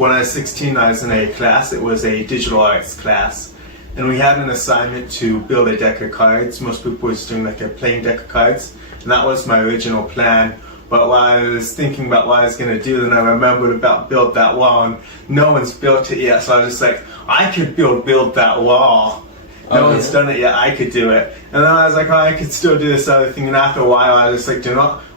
when I was 16, I was in a class. It was a digital arts class, and we had an assignment to build a deck of cards. Most people were just doing like a plain deck of cards, and that was my original plan. But while I was thinking about what I was going to do, then I remembered about build that wall, and no one's built it yet. So I was just like, I could build that wall. No one's done it yet, I could do it. And then I was like, oh, I could still do this other thing. And after a while, I was like,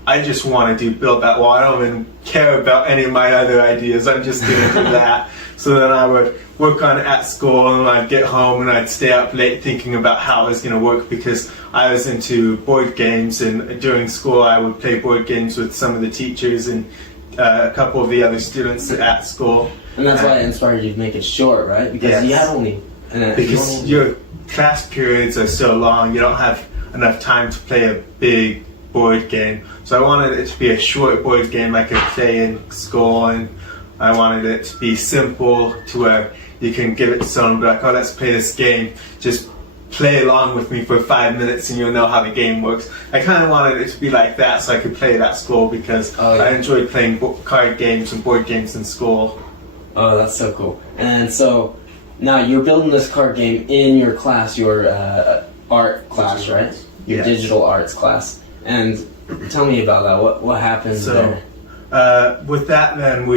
I just want to build that wall. I don't even care about any of my other ideas. I'm just going to do that. So then I would work on it at school, and I'd get home and I'd stay up late thinking about how it was going to work, because I was into board games, and during school I would play board games with some of the teachers and a couple of the other students at school. And that's why it inspired you to make it short, right? Because you had only... because your class periods are so long, you don't have enough time to play a big board game. So I wanted it to be a short board game I could play in school, and I wanted it to be simple to where you can give it to someone and be like, oh, let's play this game. Just play along with me for 5 minutes and you'll know how the game works. I kind of wanted it to be like that so I could play it at school, because I enjoyed playing card games and board games in school. Oh, that's so cool. And so now you're building this card game in your class, your art class, right? Your digital arts class. And tell me about that. What happened there? With that, then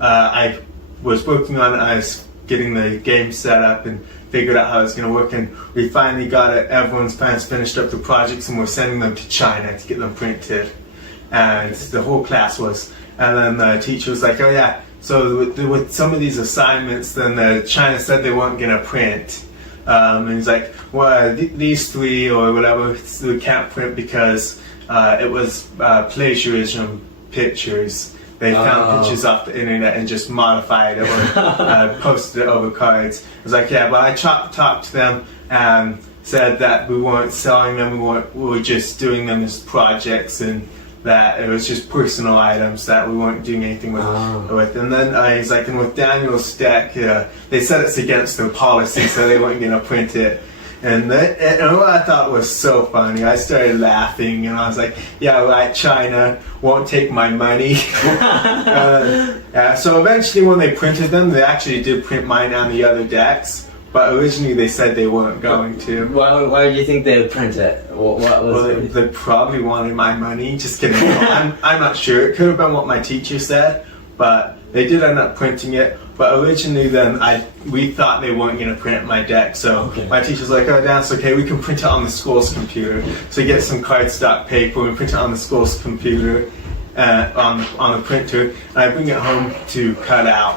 I was working on it. I was getting the game set up and figured out how it was going to work, and we finally got it. Everyone's finished up the projects, and we're sending them to China to get them printed. And the whole class was. And then the teacher was like, oh yeah, so with some of these assignments, then China said they weren't going to print. And he's like, well, these three or whatever, we can't print because it was plagiarism pictures. They found pictures off the internet and just modified it or posted it over cards. I was like, yeah, but I talked to them and said that we weren't selling them, we were just doing them as projects, and that it was just personal items that we weren't doing anything with. And then he's like, and with Daniel's deck, they said it's against their policy, so they weren't going to print it. And what I thought was so funny, I started laughing, and I was like, yeah, right, China won't take my money. So eventually when they printed them, they actually did print mine on the other decks, but originally they said they weren't going to. Why do you think they would print it? They probably wanted my money. Just kidding. I'm not sure. It could have been what my teacher said, but they did end up printing it. But originally then we thought they weren't going to print my deck, so my teacher's like, oh, that's okay, we can print it on the school's computer. So we get some cardstock paper and print it on the school's computer, on the printer, and I bring it home to cut out.